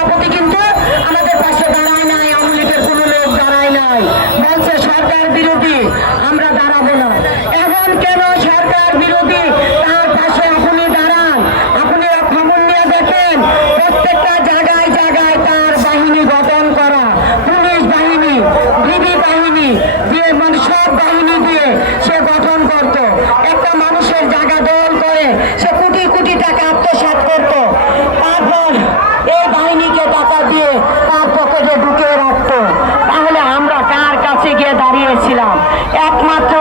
সভাপতি তারপর এই বাহিনীকে টাকা দিয়ে তার পকেটে ঢুকিয়ে রাখতো। তাহলে আমরা কার কাছে গিয়ে দাঁড়িয়েছিলাম? একমাত্র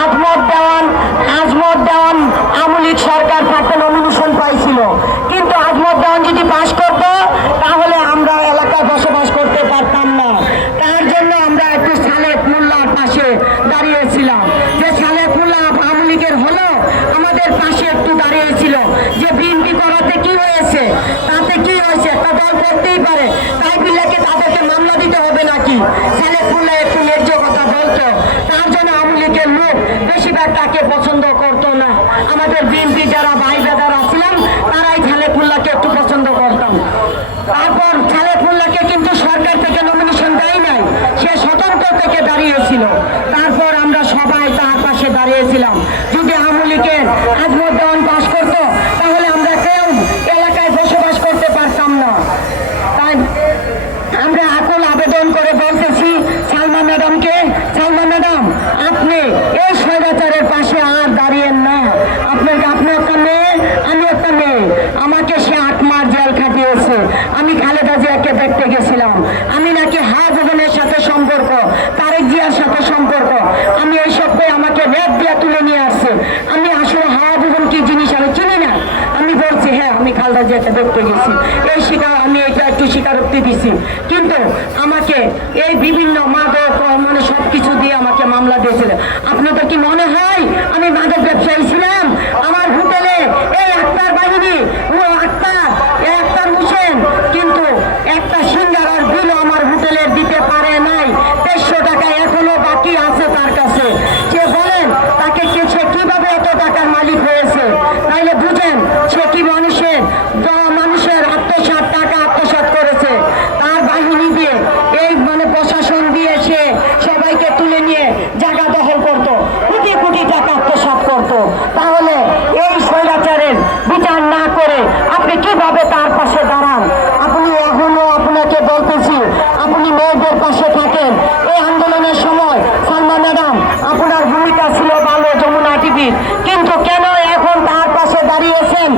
আজমত দেওয়ান আজমত দেওয়ান আমলিক সরকার থাকতে নমিনেশন পাইছিল কিন্তু আজমত দেওয়ান যদি পাশ করতো তাহলে আমরা এলাকায় বসবাস করতে পারতাম না তার জন্য আমরা একটু সালেক মোল্লার পাশে দাঁড়িয়েছিলাম যে সালেক মোল্লা আওয়ামী লীগের হলো আমাদের পাশে একটু দাঁড়িয়েছিল যে বিএনপি করাতে কি হয়েছে? তাতে কি হয়েছে? একটা দল করতেই পারে। তাই বিল্লাকে তাদেরকে মামলা দিতে হবে নাকি? সালেক মোল্লা একটু ন্যায্য কথা বলতো। তার জন্য আওয়ামী লীগের লোক বেশিরভাগ তাকে পছন্দ করতো না। আমাদের বিএনপি যারা ভাই বেদারা ছিলাম তারাই সালেকুল্লাহকে একটু পছন্দ করতাম। তারপর সালেকুল্লাহকে কিন্তু সরকার থেকে নমিনেশন দেয় নাই। সে স্বতন্ত্র থেকে দাঁড়িয়েছিল। তারপর আমরা সবাই তার পাশে দাঁড়িয়েছিলাম যদি আওয়ামী লীগের আজমত দেওয়ান পাশ করতো তাহলে আমরা কেউ এলাকায় বসবাস করতে পারতাম না তাই আমরা আকুল আবেদন করে বলতেছি সালমা ম্যাডামকে সালমা ম্যাডাম আপনি এই স্বৈরাচারের পাশে আর দাঁড়িয়েন না আপনার আপনি একটা মেয়ে আমি একটা মেয়ে আমাকে সে আট মাস জেল খাটিয়েছে আমি খালেদা জিয়াকে দেখতে গেছিলাম। আমি নাকি হাজবেনের সাথে সম্পর্ক, তারেক জিয়ার সাথে সম্পর্ক। আমি এই সবকে আমাকে রেপ দিয়ে তুলে নিয়ে আসছে। আমি আসলে হাজবেন কি জিনিস আমি চিনি না। আমি বলছি হ্যাঁ আমি খালেদা জিয়াকে দেখতে গেছি। এই শিকার, আমি এটা একটু স্বীকারোক্তি দিছি। কিন্তু আমাকে এই বিভিন্ন মাদক মানে সব কিছু দিয়ে আমাকে মামলা দিয়েছিল। আপনাদের কি মনে হয় আমি মাদক ব্যবসায়ী ছিলাম আমার হোটেলে এই আক্তার বাহিনী ও আক্তার এই আক্তার হোসেন কিন্তু একটা সিঙ্গারার বিল আমার হোটেলের দিতে পারে নাই দেড়শো টাকা এখনও বাকি আছে তার কাছে সে বলেন তাকে কে সে কীভাবে এত টাকার মালিক হয়েছে তাইলে বুঝেন সে কি মানুষের দ- মানুষের আত্মসাৎ টাকা আত্মসাৎ করেছে তার বাহিনী দিয়ে এই মানে প্রশাসন দিয়ে সে সবাইকে তুলে নিয়ে জায়গা দখল করত কোটি কোটি টাকা আত্মসাৎ করত তাহলে এই স্বৈরাচারের বিচার করে আপনি কীভাবে তার পাশে দাঁড়ান? আপনি এখনও আপনাকে বলতেছি, আপনি মেয়েদের পাশে থাকেন। এই আন্দোলনের সময়, সালমা ম্যাডাম, আপনার ভূমিকা ছিল ভালো, যমুনা টিভির কিন্তু কেন এখন তার পাশে দাঁড়িয়েছেন?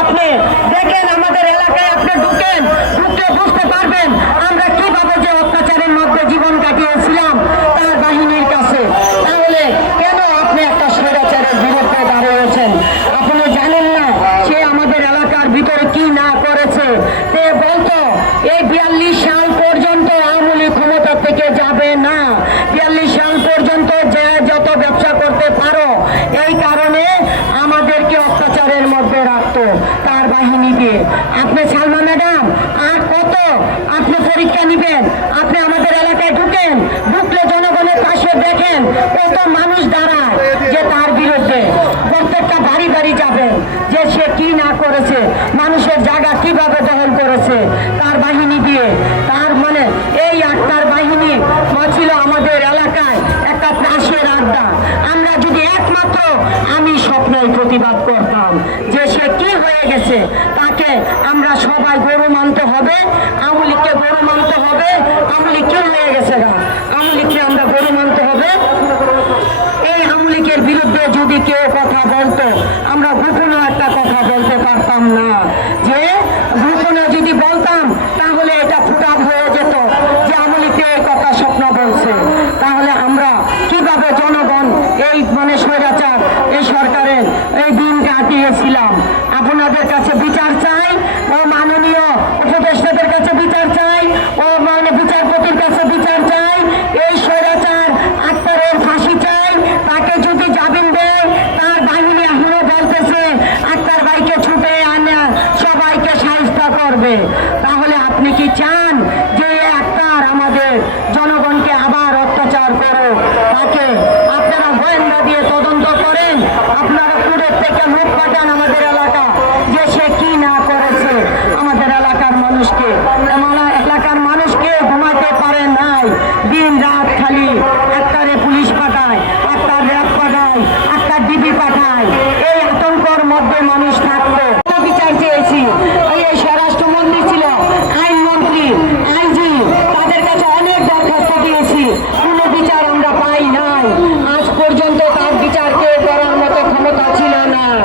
আপনি দেখেন আমাদের এলাকায় আপনি ঢুকেন ঢুকতে বুঝতে পারবেন আমরা কীভাবে যে অত্যাচারের মধ্যে জীবন কাটিয়েছিলাম তার বাহিনীর কাছে তাহলে কেন আপনি একটা স্বৈরাচারের বিরুদ্ধে দাঁড়িয়েছেন আপনি জানেন না সে আমাদের এলাকার ভিতরে কি না করেছে সে বলতো এই বিয়াল্লিশ সাল পর্যন্ত আওয়ামী লীগ ক্ষমতা থেকে যাবে না। বিয়াল্লিশ সাল পর্যন্ত যে যত ব্যবসা করতে পারো, এই কারণে আমাদেরকে অত্যাচারের মধ্যে রাখতো তার বাহিনী দিয়ে আপনি সালমা ম্যাডাম, আর কত? আপনি পরীক্ষা নেবেন, আপনি আমাদের এলাকায় ঢুকেন, ঢুকলে জনগণের পাশে দেখেন কত মানুষ দাঁড়ায় যে তার বিরুদ্ধে। প্রত্যেকটা বাড়ি বাড়ি যাবেন, যে সে কি না করেছে যদি আমি স্বপ্নই প্রতিবাদ করতাম যে সে কি হয়ে গেছে, তাকে আমরা সবাই গরু মানতে হবে আমলিকে গৌরব গরু মানতে হবে আমলি কি হয়ে গেছে গা আওয়ামী লীগকে আমরা গরু মানতে হবে এই আওয়ামী লীগের বিরুদ্ধে যদি কেউ কথা বলতো আমরা গোপনে একটা কথা বলতে পারতাম না যে গোপনে যদি বলতাম তাহলে এটা ফুটাপ হয়ে যেত যে আওয়ামী লীগকে এই কথা স্বপ্ন বলছে তাহলে আমরা কীভাবে জনগণ এই মানে স্বৈরাচার এই সরকারের এই দিন কাটিয়েছিলাম আপনাদের কাছে বিচার চাই। তাকে আপনারা গোয়েন্দা দিয়ে তদন্ত করেন। আপনারা কুড়ের থেকে লোক পাঠান আমাদের এলাকা, যে সে কি না করেছে। আমাদের এলাকার মানুষকে এলাকার মানুষকে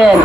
বলছিলেন